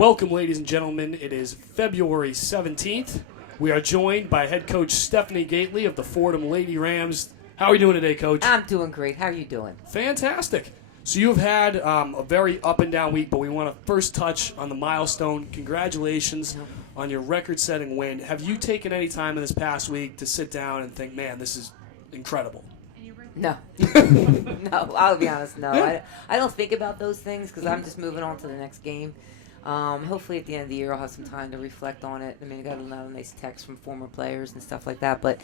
Welcome, ladies and gentlemen. It is February 17th. We are joined by head coach Stephanie Gaitley of the Fordham Lady Rams. How are you doing today, Coach? I'm doing great. How are you doing? Fantastic. So you've had a very up and down week, but we want to first touch on the milestone. Congratulations on your record-setting win. Have you taken any time in this past week to sit down and think, man, this is incredible? No. No, I'll be honest, no. I don't think about those things because I'm just moving on to the next game. Hopefully at the end of the year I'll have some time to reflect on it. I mean, I got a lot of nice texts from former players and stuff like that. But,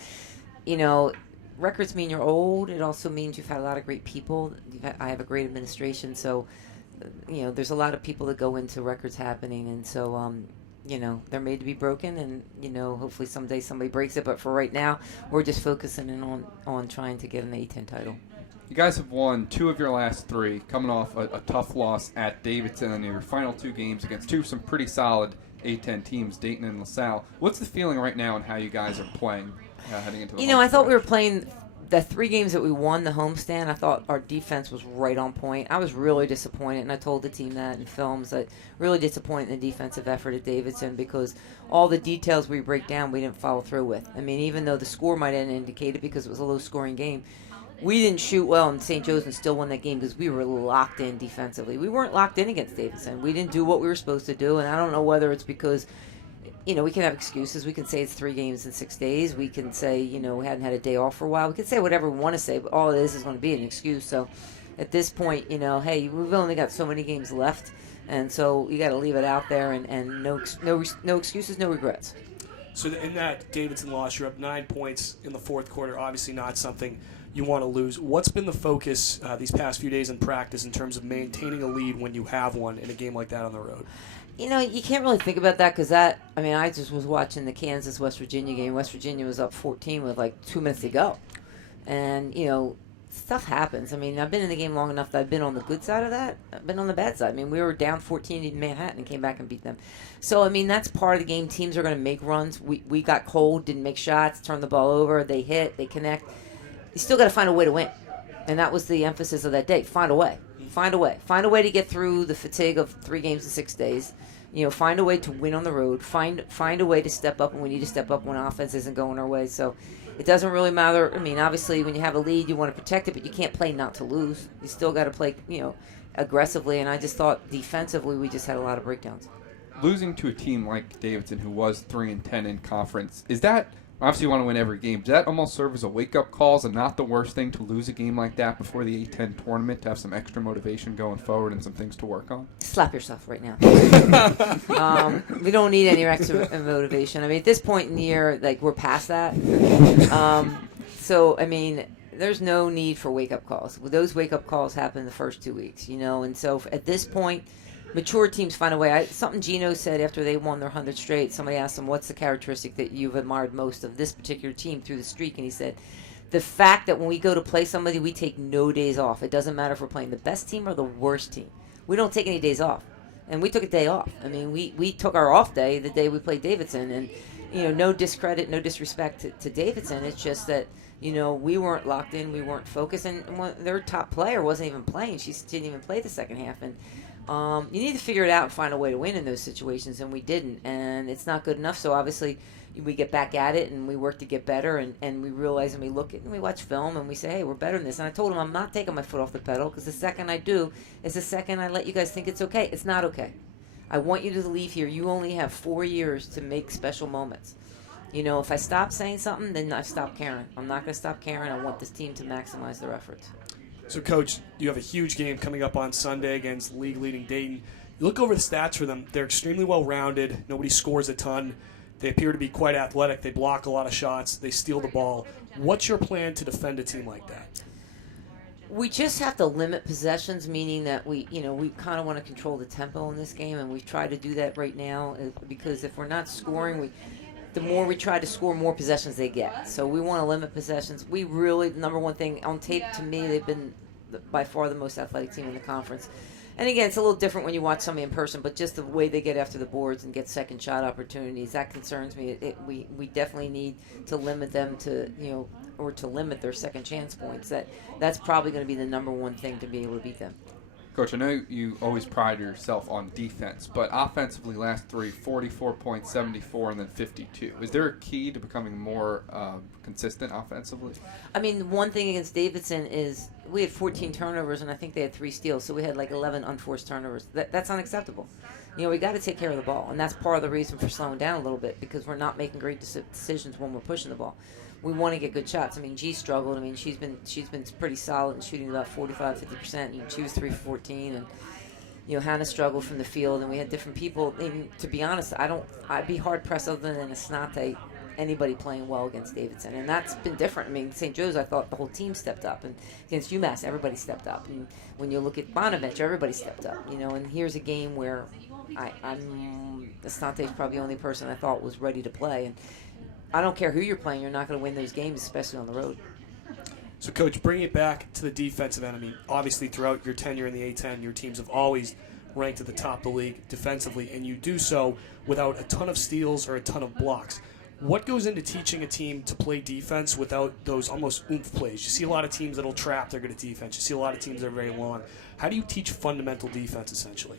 you know, records mean you're old. It also means you've had a lot of great people. I have a great administration. So, you know, there's a lot of people that go into records happening. And so, you know, they're made to be broken. And, you know, hopefully someday somebody breaks it. But for right now, we're just focusing in on trying to get an A-10 title. You guys have won 2 of your last 3, coming off a tough loss at Davidson in your final 2 games against some pretty solid A-10 teams, Dayton and LaSalle. What's the feeling right now on how you guys are playing heading into the You know, I thought we were playing the 3 games that we won the homestand. I thought our defense was right on point. I was really disappointed, and I told the team that in films, that really disappointed in the defensive effort at Davidson because all the details we break down we didn't follow through with. I mean, even though the score might have indicated because it was a low-scoring game, we didn't shoot well in St. Joe's and still won that game because we were locked in defensively. We weren't locked in against Davidson. We didn't do what we were supposed to do, and I don't know whether it's because, you know, we can have excuses. We can say it's 3 games in 6 days. We can say, you know, we hadn't had a day off for a while. We can say whatever we want to say, but all it is going to be an excuse. So at this point, you know, hey, we've only got so many games left, and so you got to leave it out there and no excuses, no regrets. So in that Davidson loss, you're up 9 points in the fourth quarter. Obviously not something you want to lose. What's been the focus these past few days in practice in terms of maintaining a lead when you have one in a game like that on the road? You know, you can't really think about that because I just was watching the Kansas-West Virginia game. West Virginia was up 14 with like 2 minutes to go. And, you know, stuff happens. I mean, I've been in the game long enough that I've been on the good side of that. I've been on the bad side. I mean, we were down 14 in Manhattan and came back and beat them. So, I mean, that's part of the game. Teams are going to make runs. We got cold, didn't make shots, turned the ball over. They hit, they connect. You still got to find a way to win. And that was the emphasis of that day. Find a way. Find a way. Find a way to get through the fatigue of 3 games in 6 days. You know, find a way to win on the road. Find a way to step up when we need to step up when offense isn't going our way. So it doesn't really matter. I mean, obviously, when you have a lead, you want to protect it, but you can't play not to lose. You still got to play, you know, aggressively. And I just thought defensively, we just had a lot of breakdowns. Losing to a team like Davidson, who was 3-10 in conference, is that obviously you want to win every game? Does that almost serve as a wake-up call? Is it not the worst thing to lose a game like that before the A-10 tournament to have some extra motivation going forward and some things to work on? Slap yourself right now. We don't need any extra motivation. I mean, at this point in the year, like, we're past that. So, I mean, there's no need for wake-up calls. Those wake-up calls happen in the first 2 weeks, you know. And so at this point, mature teams find a way. Something Gino said after they won their 100th straight, somebody asked him, what's the characteristic that you've admired most of this particular team through the streak? And he said, the fact that when we go to play somebody, we take no days off. It doesn't matter if we're playing the best team or the worst team. We don't take any days off. And we took a day off. I mean, we took our off day the day we played Davidson. And, you know, no discredit, no disrespect to Davidson. It's just that, you know, we weren't locked in. We weren't focused. And their top player wasn't even playing. She didn't even play the second half. And you need to figure it out and find a way to win in those situations, and we didn't. And it's not good enough. So obviously we get back at it and we work to get better, and we realize and we look at and we watch film and we say, hey, we're better than this. And I told him I'm not taking my foot off the pedal because the second I do is the second I let you guys think it's okay. It's not okay. I want you to leave here. You only have 4 years to make special moments. You know, if I stop saying something, then I stop caring. I'm not going to stop caring. I want this team to maximize their efforts. So, Coach, you have a huge game coming up on Sunday against league-leading Dayton. You look over the stats for them. They're extremely well-rounded. Nobody scores a ton. They appear to be quite athletic. They block a lot of shots. They steal the ball. What's your plan to defend a team like that? We just have to limit possessions, meaning that we kind of want to control the tempo in this game, and we try to do that right now because if we're not scoring, the more we try to score, more possessions they get. So we want to limit possessions. We really, number one thing, on tape, to me, they've been by far the most athletic team in the conference. And again, it's a little different when you watch somebody in person, but just the way they get after the boards and get second shot opportunities, that concerns me. We definitely need to limit them to, or to limit their second chance points. That's probably going to be the number one thing to be able to beat them. Coach, I know you always pride yourself on defense, but offensively, last three, 44 points, 74, and then 52. Is there a key to becoming more consistent offensively? I mean, one thing against Davidson is we had 14 turnovers, and I think they had 3 steals, so we had like 11 unforced turnovers. That's unacceptable. We got to take care of the ball, and that's part of the reason for slowing down a little bit, because we're not making great decisions when we're pushing the ball. We want to get good shots. I mean, G struggled. I mean, she's been pretty solid in shooting about 45-50%. She was 3 for 14, and Hannah struggled from the field, and we had different people. And to be honest, I'd be hard pressed other than Asante, anybody playing well against Davidson, and that's been different. I mean, St. Joe's, I thought the whole team stepped up, and against UMass, everybody stepped up. And when you look at Bonavich, everybody stepped up. And here's a game where Asante's probably the only person I thought was ready to play, and I don't care who you're playing, you're not going to win those games, especially on the road. So, Coach, bring it back to the defensive end. I mean, obviously, throughout your tenure in the A-10, your teams have always ranked at the top of the league defensively, and you do so without a ton of steals or a ton of blocks. What goes into teaching a team to play defense without those almost oomph plays? You see a lot of teams that'll trap, they're good at defense. You see a lot of teams that are very long. How do you teach fundamental defense, essentially?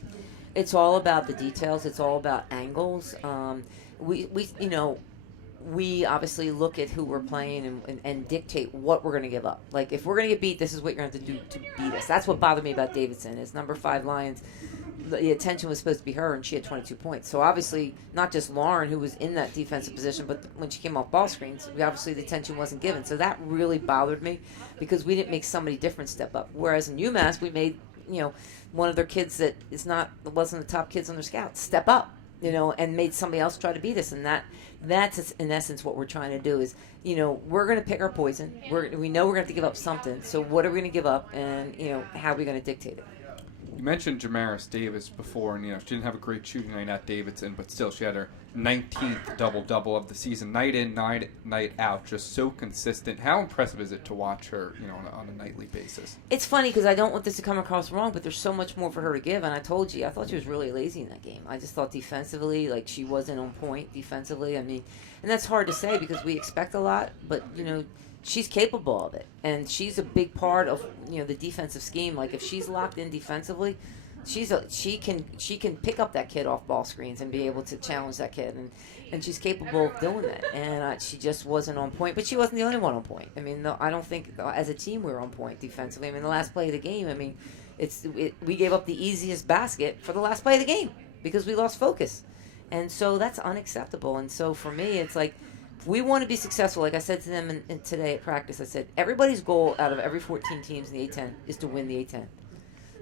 It's all about the details. It's all about angles. We obviously look at who we're playing and dictate what we're going to give up. Like, if we're going to get beat, this is what you're going to have to do to beat us. That's what bothered me about Davidson is number 5 Lions. The attention was supposed to be her, and she had 22 points. So, obviously, not just Lauren, who was in that defensive position, but when she came off ball screens, obviously the attention wasn't given. So that really bothered me because we didn't make somebody different step up. Whereas in UMass, we made, one of their kids that wasn't the top kids on their scouts step up. And made somebody else try to beat us, and that's in essence what we're trying to do is, we're going to pick our poison. We know we're going to have to give up something. So what are we going to give up, and how are we going to dictate it? You mentioned Jamaris Davis before, and she didn't have a great shooting night at Davidson, but still she had her 19th double-double of the season, night in, night out, just so consistent. How impressive is it to watch her, on a nightly basis? It's funny because I don't want this to come across wrong, but there's so much more for her to give, and I told you, I thought she was really lazy in that game. I just thought defensively, like, she wasn't on point defensively. I mean, and that's hard to say because we expect a lot, but, she's capable of it, and she's a big part of the defensive scheme. Like, if she's locked in defensively, she can pick up that kid off ball screens and be able to challenge that kid, and she's capable of doing that. And she just wasn't on point, but she wasn't the only one on point. I mean, I don't think as a team we were on point defensively. I mean, the last play of the game, I mean, we gave up the easiest basket for the last play of the game because we lost focus, and so that's unacceptable. And so for me, it's like, we want to be successful. Like I said to them today at practice, I said, everybody's goal out of every 14 teams in the A-10 is to win the A-10.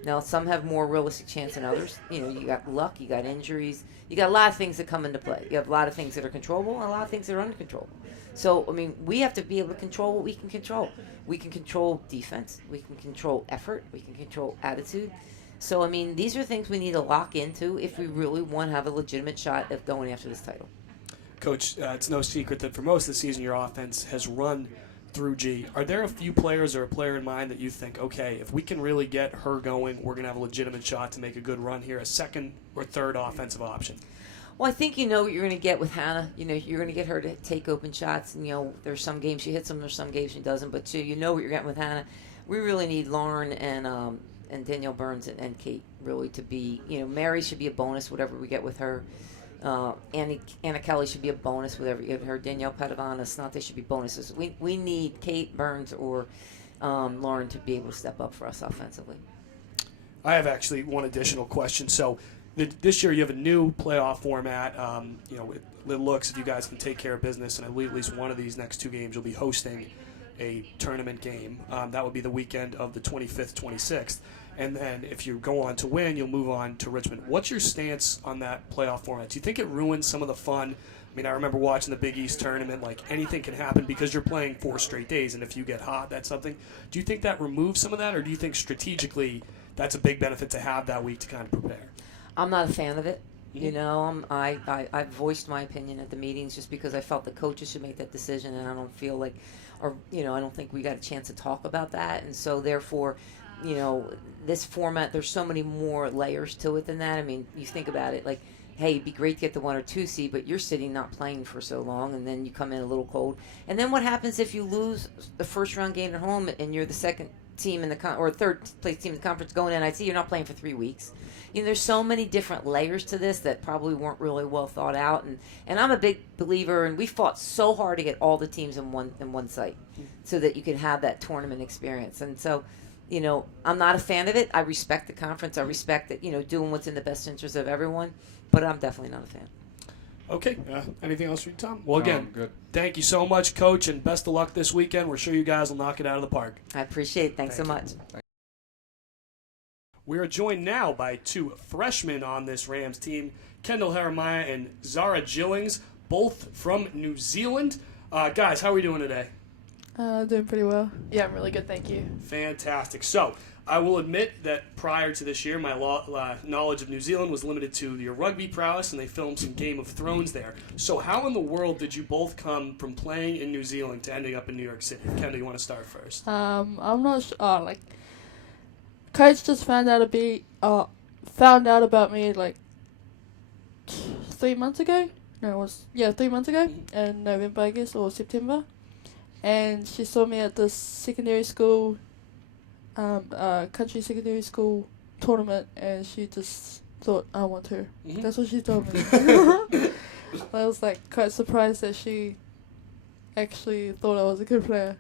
Now, some have more realistic chance than others. You got luck, you got injuries, you got a lot of things that come into play. You have a lot of things that are controllable and a lot of things that are uncontrollable. So, I mean, we have to be able to control what we can control. We can control defense. We can control effort. We can control attitude. So, I mean, these are things we need to lock into if we really want to have a legitimate shot of going after this title. Coach, it's no secret that for most of the season your offense has run through G. Are there a few players or a player in mind that you think, okay, if we can really get her going, we're going to have a legitimate shot to make a good run here, a second or third offensive option? Well, I think you know what you're going to get with Hannah. You're going to get her to take open shots. And, there's some games she hits them, there's some games she doesn't. But you know what you're getting with Hannah. We really need Lauren and Danielle Burns and Kate really to be, Mary should be a bonus, whatever we get with her. Anna Kelly should be a bonus, whatever you get her. Danielle Padavana, Snante should be bonuses. We need Kate Burns or Lauren to be able to step up for us offensively. I have actually one additional question. So this year you have a new playoff format. It looks, if you guys can take care of business, and at least one of these next 2 games you'll be hosting a tournament game. That would be the weekend of the 25th, 26th. And then if you go on to win, you'll move on to Richmond. What's your stance on that playoff format? Do you think it ruins some of the fun? I mean, I remember watching the Big East tournament, like anything can happen because you're playing 4 straight days, and if you get hot, that's something. Do you think that removes some of that, or do you think strategically that's a big benefit to have that week to kind of prepare? I'm not a fan of it. I voiced my opinion at the meetings just because I felt the coaches should make that decision, and I don't feel like, I don't think we got a chance to talk about that, and so therefore, this format, there's so many more layers to it than that. I mean, you think about it, like, hey, it'd be great to get the 1 or 2 seed, but you're sitting not playing for so long, and then you come in a little cold. And then what happens if you lose the first round game at home and you're the second team in the or third place team in the conference going in. I see you're not playing for 3 weeks. There's so many different layers to this that probably weren't really well thought out. And I'm a big believer, and we fought so hard to get all the teams in one site so that you could have that tournament experience. And so, I'm not a fan of it. I respect the conference. I respect that, doing what's in the best interest of everyone. But I'm definitely not a fan. Okay. Anything else for you, Tom? Well, again, good. Thank you so much, Coach, and best of luck this weekend. We're sure you guys will knock it out of the park. I appreciate it. Thanks so much. We are joined now by 2 freshmen on this Rams team, Kendell Heremaia and Zara Jillings, both from New Zealand. Guys, how are we doing today? Doing pretty well. Yeah, I'm really good, thank you. Fantastic. So, I will admit that prior to this year, my knowledge of New Zealand was limited to your rugby prowess, and they filmed some Game of Thrones there. So how in the world did you both come from playing in New Zealand to ending up in New York City? Kendall, you want to start first? I'm not sure. Coach just found out about me 3 months ago. No, it was 3 months ago in November, I guess, or September. And she saw me at this secondary school, country secondary school tournament, and she just thought, I want her. Mm-hmm. That's what she told me. I was quite surprised that she actually thought I was a good player.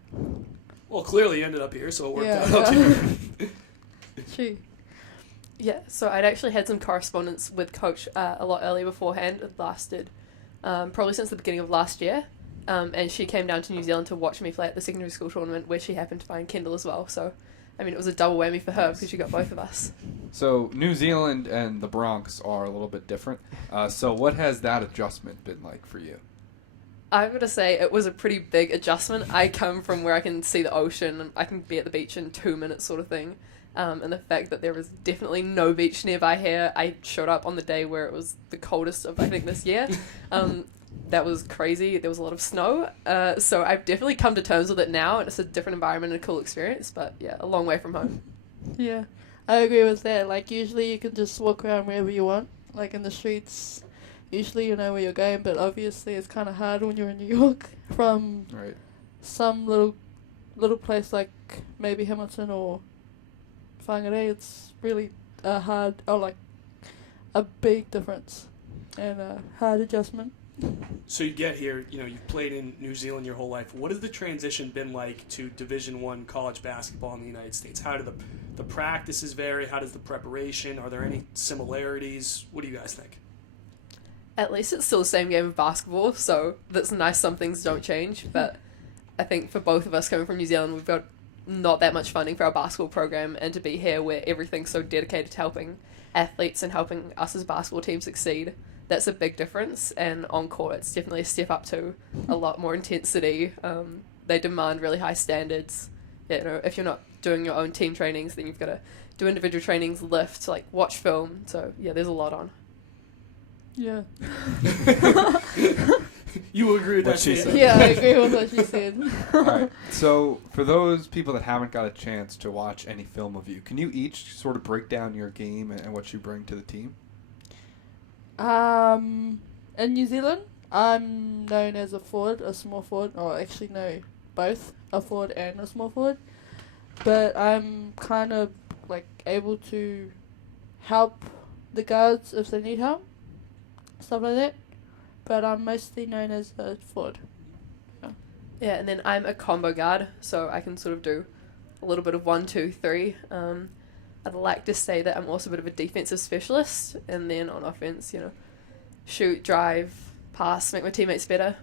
Well, clearly you ended up here, so it worked Yeah. out too. She. Yeah, so I'd actually had some correspondence with Coach a lot earlier beforehand. It lasted probably since the beginning of last year. And she came down to New Zealand to watch me play at the secondary school tournament where she happened to find Kendell as well. So, it was a double whammy for her because she got both of us. So New Zealand and the Bronx are a little bit different. So what has that adjustment been like for you? I've got to say it was a pretty big adjustment. I come from where I can see the ocean and I can be at the beach in 2 minutes sort of thing. And the fact that there was definitely no beach nearby here. I showed up on the day where it was the coldest of, I think, this year. That was crazy. There was a lot of snow. So I've definitely come to terms with it now, and it's a different environment and a cool experience. But yeah, a long way from home. Yeah, I agree with that. Usually you can just walk around wherever you want, in the streets. Usually you know where you're going, but obviously it's kind of hard when you're in New York from some little place like maybe Hamilton or Whangarei. It's really hard, a big difference and a hard adjustment. So you get here, you've played in New Zealand your whole life. What has the transition been like to Division I college basketball in the United States? How do the practices vary? How does the preparation? Are there any similarities? What do you guys think? At least it's still the same game of basketball, so that's nice. Some things don't change, but I think for both of us coming from New Zealand, we've got not that much funding for our basketball program, and to be here where everything's so dedicated to helping athletes and helping us as a basketball team succeed, that's a big difference. And on court, it's definitely a step up to a lot more intensity. They demand really high standards. If you're not doing your own team trainings, then you've got to do individual trainings, lift, watch film. So yeah, there's a lot on. Yeah. You agree with What that she statement? said. Yeah, I agree with what she said. All right. So for those people that haven't got a chance to watch any film of you, can you each sort of break down your game and what you bring to the team? In New Zealand, I'm known as a forward, a small forward, or actually no, both, a forward and a small forward. But I'm kind of able to help the guards if they need help, stuff like that. But I'm mostly known as a forward. Yeah, and then I'm a combo guard, so I can sort of do a little bit of 1, 2, 3. I'd like to say that I'm also a bit of a defensive specialist, and then on offense, shoot, drive, pass, make my teammates better,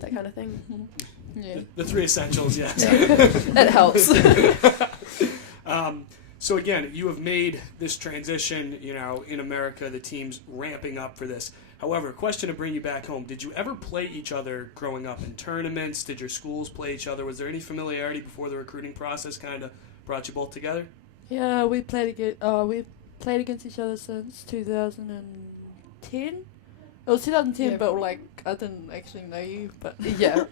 that kind of thing. Yeah. The 3 essentials, yes. It helps. So again, you have made this transition, in America, the team's ramping up for this. However, question to bring you back home, did you ever play each other growing up in tournaments? Did your schools play each other? Was there any familiarity before the recruiting process kind of brought you both together? Yeah, we played against each other since 2010. It was 2010, Yeah. but I didn't actually know you. But Yeah,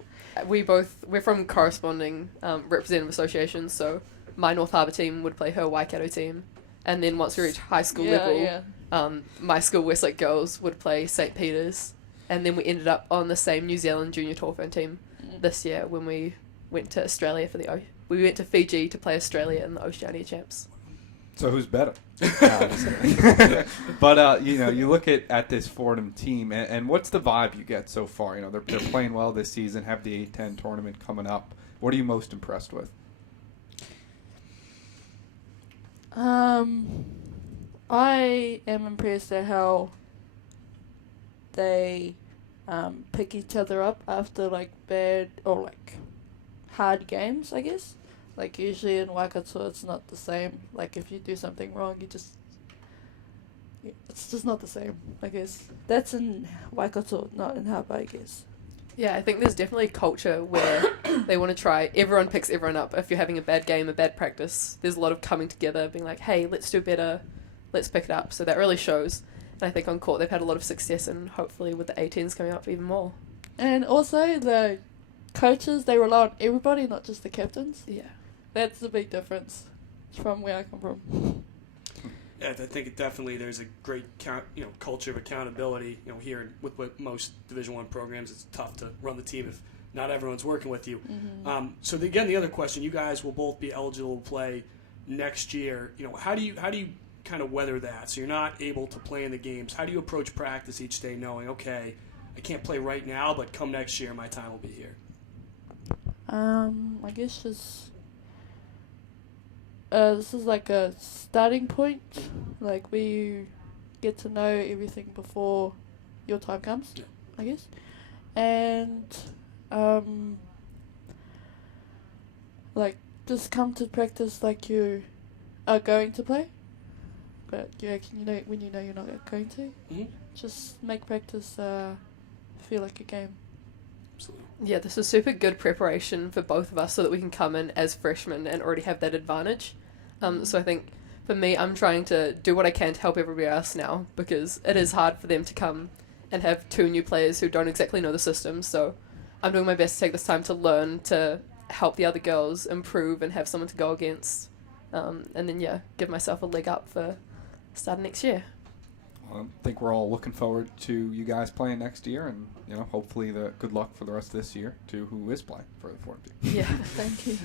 we're from corresponding representative associations, so my North Harbour team would play her Waikato team, and then once we reached high school level, my school Westlake girls would play St. Peter's, and then we ended up on the same New Zealand junior tour fan team this year when we went to Australia for the we went to Fiji to play Australia in the Oceania Champs. So who's better? But you look at this Fordham team, and what's the vibe you get so far? They're playing well this season, have the A10 tournament coming up. What are you most impressed with? I am impressed at how they pick each other up after bad or hard games, I guess. Usually in Waikato it's not the same. If you do something wrong, it's just not the same, I guess. That's in Waikato, not in Hapa, I guess. Yeah, I think there's definitely a culture where they want to try. Everyone picks everyone up. If you're having a bad game, a bad practice, there's a lot of coming together, being like, hey, let's do better, let's pick it up. So that really shows. And I think on court they've had a lot of success, and hopefully with the 18s coming up even more. And also the coaches, they rely on everybody, not just the captains. Yeah. That's the big difference from where I come from. Yeah, I think definitely there's a great culture of accountability. Here with most Division I programs, it's tough to run the team if not everyone's working with you. Mm-hmm. So again, the other question: you guys will both be eligible to play next year. How do you kind of weather that? So you're not able to play in the games. How do you approach practice each day, knowing I can't play right now, but come next year, my time will be here? I guess just. This is a starting point. We get to know everything before your time comes, yeah. I guess. And, just come to practice like you are going to play. But when you know you're not going to. Mm-hmm. Just make practice feel like a game. Absolutely. Yeah, this is super good preparation for both of us so that we can come in as freshmen and already have that advantage. So I think for me, I'm trying to do what I can to help everybody else now, because it is hard for them to come and have two new players who don't exactly know the system. So I'm doing my best to take this time to learn, to help the other girls improve and have someone to go against. And then, give myself a leg up for starting next year. Well, I think we're all looking forward to you guys playing next year, and hopefully the good luck for the rest of this year to who is playing for the Fordham team. Yeah. Thank you.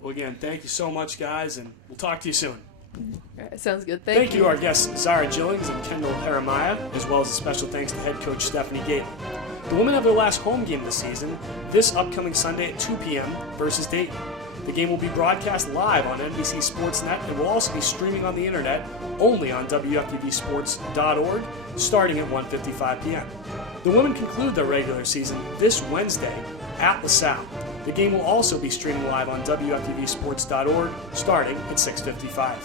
Well, again, thank you so much, guys, and we'll talk to you soon. All right, sounds good. Thank you, our guests, Zara Jillings and Kendell Heremaia, as well as a special thanks to head coach Stephanie Gaitley. The women have their last home game this season, this upcoming Sunday at 2 p.m. versus Dayton. The game will be broadcast live on NBC Sportsnet and will also be streaming on the internet only on WFTVsports.org starting at 1:55 p.m. The women conclude their regular season this Wednesday at LaSalle. The game will also be streaming live on WFTVsports.org starting at 6:55.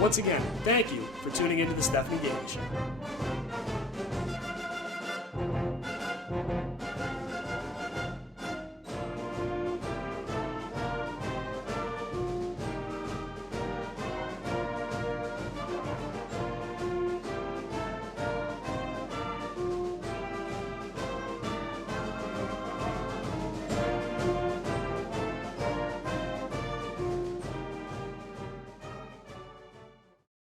Once again, thank you for tuning into the Stephanie Gaitley Show.